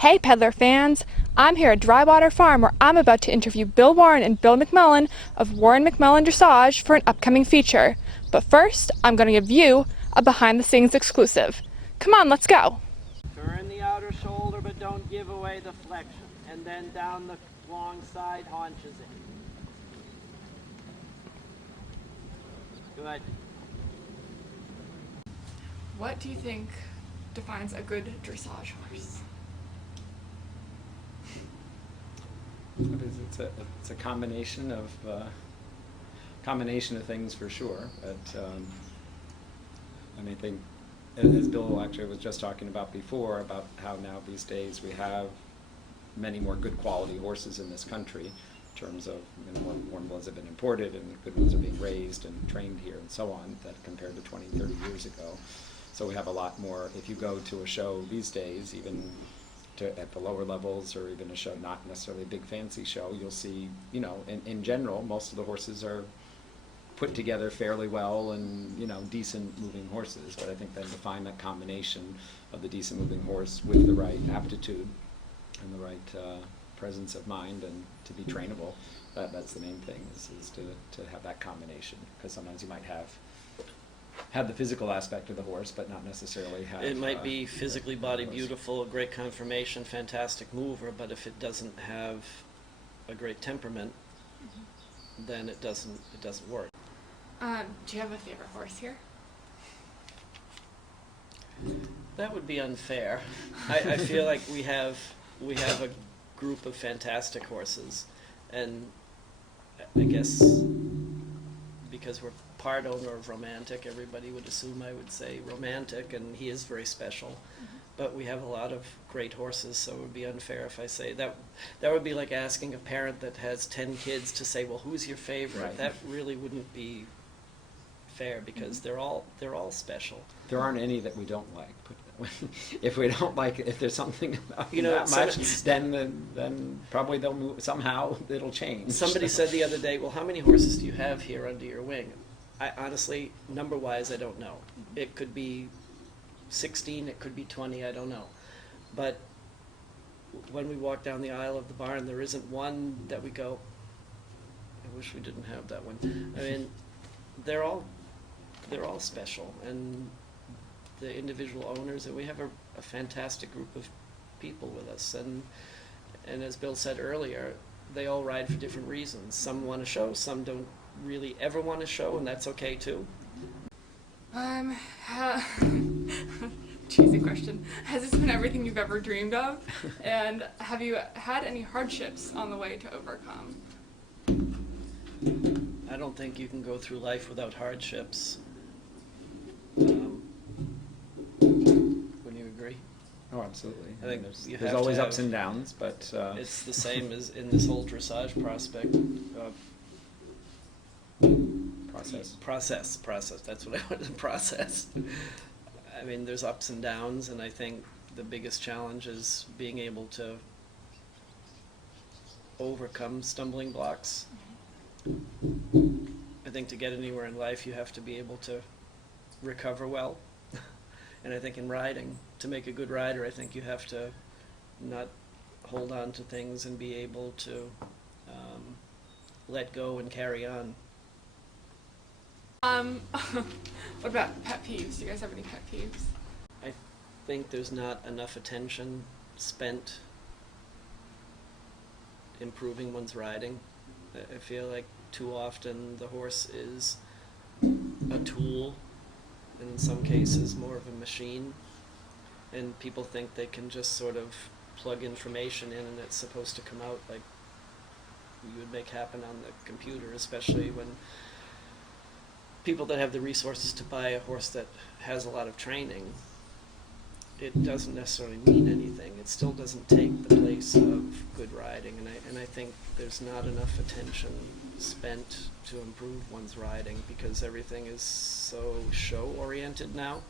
Hey Pedlar fans! I'm here at Drywater Farm where I'm about to interview Bill Warren and Bill McMullin of Warren McMullin Dressage for an upcoming feature. But first, I'm going to give you a behind-the-scenes exclusive. Come on, let's go! Turn the outer shoulder, but don't give away the flexion. And then down the long side haunches in. Good. What do you think defines a good dressage horse? It's a combination of things for sure. But I think, as Bill actually was just talking about before, about how now these days we have many more good quality horses in this country, in terms of more ones have been imported and the good ones are being raised and trained here and so on, that compared to 20, 30 years ago. So we have a lot more. If you go to a show these days, even at the lower levels, or even a show, not necessarily a big fancy show, you'll see, in general, most of the horses are put together fairly well and, decent moving horses. But I think then to find that combination of the decent moving horse with the right aptitude and the right presence of mind and to be trainable, that's the main thing, is to have that combination. Because sometimes you might have the physical aspect of the horse, but not necessarily have... It might be physically body beautiful, a great conformation, fantastic mover, but if it doesn't have a great temperament, then it doesn't work. Do you have a favorite horse here? That would be unfair. I feel like we have a group of fantastic horses, and I guess because we're part owner of Romantic, everybody would assume I would say Romantic, and he is very special. But we have a lot of great horses, so it would be unfair if I say that. That would be like asking a parent that has 10 kids to say, well, who's your favorite? Right. That really wouldn't be fair, because they're all special. There aren't any that we don't like. If we don't like it, if there's something about that much, then probably they'll move, somehow it'll change. Somebody said the other day, well, how many horses do you have here under your wing? I honestly, number-wise, I don't know. It could be 16, it could be 20, I don't know. But when we walk down the aisle of the barn, there isn't one that we go, I wish we didn't have that one. I mean, they're all special, and the individual owners, and we have a fantastic group of people with us, and as Bill said earlier, they all ride for different reasons. Some want to show, some don't really ever want to show, and that's okay too. Cheesy question. Has this been everything you've ever dreamed of? And have you had any hardships on the way to overcome? I don't think you can go through life without hardships. Wouldn't you agree? Oh, absolutely. I think there's always ups and downs, but... it's the same as in this whole dressage process. That's what I wanted to process. I mean, there's ups and downs, and I think the biggest challenge is being able to overcome stumbling blocks. I think to get anywhere in life, you have to be able to recover well. And I think in riding, to make a good rider, I think you have to not hold on to things and be able to let go and carry on. What about pet peeves? Do you guys have any pet peeves? I think there's not enough attention spent improving one's riding. I feel like too often the horse is a tool, and in some cases more of a machine, and people think they can just sort of plug information in and it's supposed to come out like you would make happen on the computer, especially when people that have the resources to buy a horse that has a lot of training. It doesn't necessarily mean anything. It still doesn't take the place of good riding, and I think there's not enough attention spent to improve one's riding, because everything is so show-oriented now.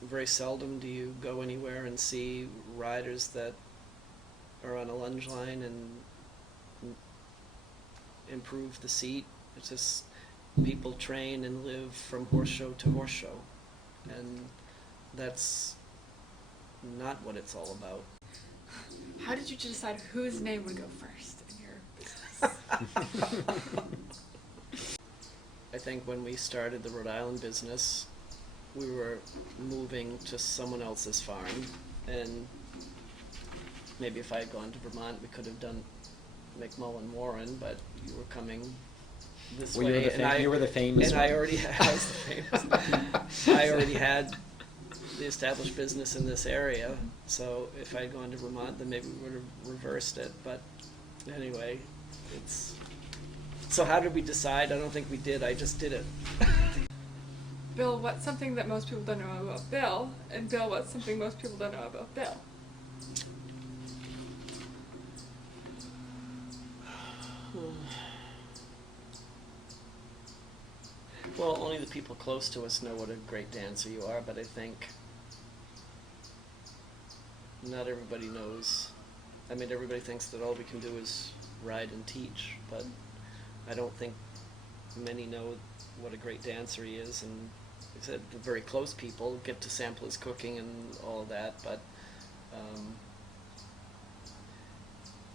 Very seldom do you go anywhere and see riders that are on a lunge line and improve the seat. It's just people train and live from horse show to horse show, and that's not what it's all about. How did you decide whose name would go first in your business? I think when we started the Rhode Island business, we were moving to someone else's farm, and maybe if I had gone to Vermont, we could have done McMullin Warren, but you were coming this Well, way, you were the famous and one. I already I was the famous. I already had the established business in this area, so if I had gone to Vermont, then maybe we would have reversed it. But anyway, it's. So how did we decide? I don't think we did. I just did it. Bill, what's something that most people don't know about Bill? And Bill, what's something most people don't know about Bill? Well, only the people close to us know what a great dancer you are, but I think not everybody knows. I mean, everybody thinks that all we can do is ride and teach, but I don't think many know what a great dancer he is, and like I said, the very close people get to sample his cooking and all of that, but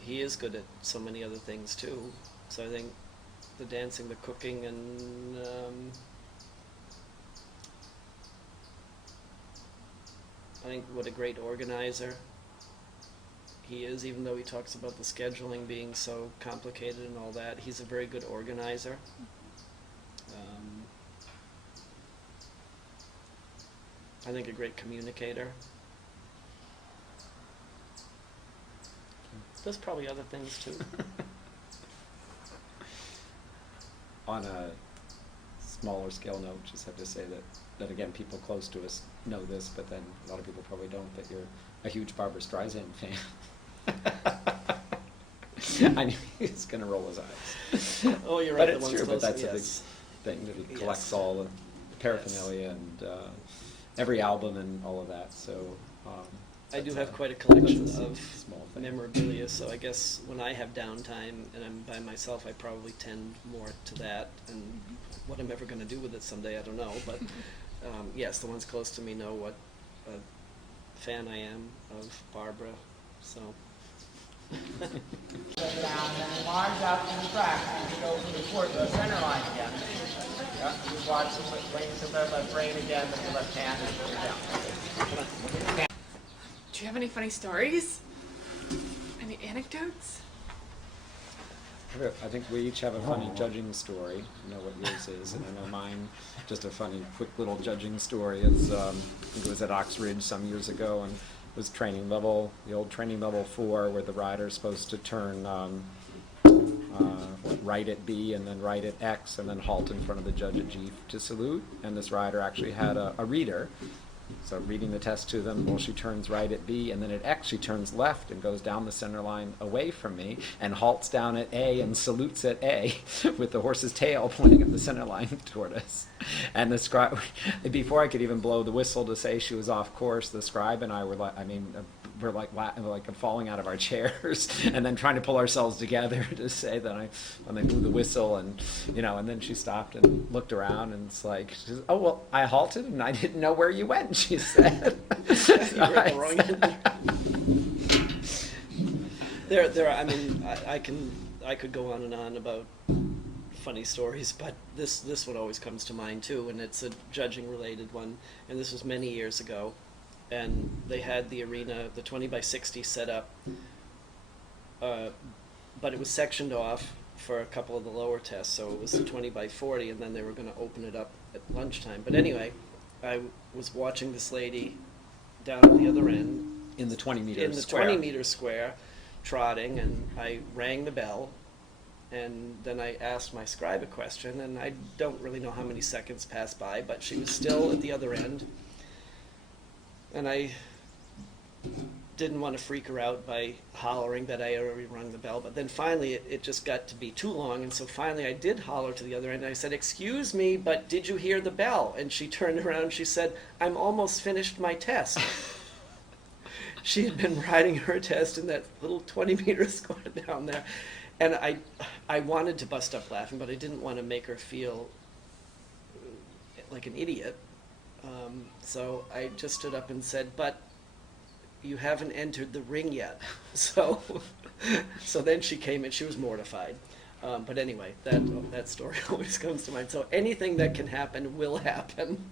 he is good at so many other things too. So I think the dancing, the cooking, and I think what a great organizer he is, even though he talks about the scheduling being so complicated and all that, he's a very good organizer. I think a great communicator. There's probably other things too. On a smaller scale note, just have to say that again, people close to us know this, but then a lot of people probably don't, that you're a huge Barbra Streisand fan. I knew he was going to roll his eyes. Oh, you're But right. it's the one's true, but close, that's a big yes. thing, that he Yes. collects all the paraphernalia and every album and all of that, so... I do that's have quite a collection that's a of small thing. memorabilia, so I guess when I have downtime and I'm by myself, I probably tend more to that. And what I'm ever going to do with it someday, I don't know. But yes, the ones close to me know what a fan I am of Barbara. So Down and lines out to the track, and you go to the court, the center line again. Yeah, you watch the wings of the left brain again, with the left hand, and put it down. Do you have any funny stories? Any anecdotes? I think we each have a funny judging story. I know what yours is, and I know mine. Just a funny, quick little judging story is I think it was at Oxridge some years ago, and it was training level, the old training level 4, where the rider's supposed to turn right at B and then right at X, and then halt in front of the judge at G to salute. And this rider actually had a reader. So reading the test to them, well, she turns right at B, and then at X she turns left and goes down the center line away from me and halts down at A and salutes at A with the horse's tail pointing up the center line toward us. And the scribe, before I could even blow the whistle to say she was off course, the scribe and I were like, we're like falling out of our chairs and then trying to pull ourselves together to say that when they blew the whistle, and and then she stopped and looked around, and it's like, she says, "Oh, well, I halted and I didn't know where you went," she said. you were at the wrong end. There. I mean, I could go on and on about funny stories, but this one always comes to mind too, and it's a judging related one, and this was many years ago. And they had the arena, the 20 by 60 set up, but it was sectioned off for a couple of the lower tests, so it was the 20 by 40, and then they were going to open it up at lunchtime. But anyway, I was watching this lady down at the other end. In the 20-meter in the square. 20-meter square, trotting, and I rang the bell, and then I asked my scribe a question, and I don't really know how many seconds passed by, but she was still at the other end. And I didn't want to freak her out by hollering that I had already rung the bell. But then finally it just got to be too long. And so finally I did holler to the other end. And I said, "Excuse me, but did you hear the bell?" And she turned around and she said, "I'm almost finished my test." She had been riding her test in that little 20-meter square down there. And I wanted to bust up laughing, but I didn't want to make her feel like an idiot. So I just stood up and said, "But you haven't entered the ring yet. So, so then she came and she was mortified. But anyway, that story always comes to mind. So anything that can happen will happen.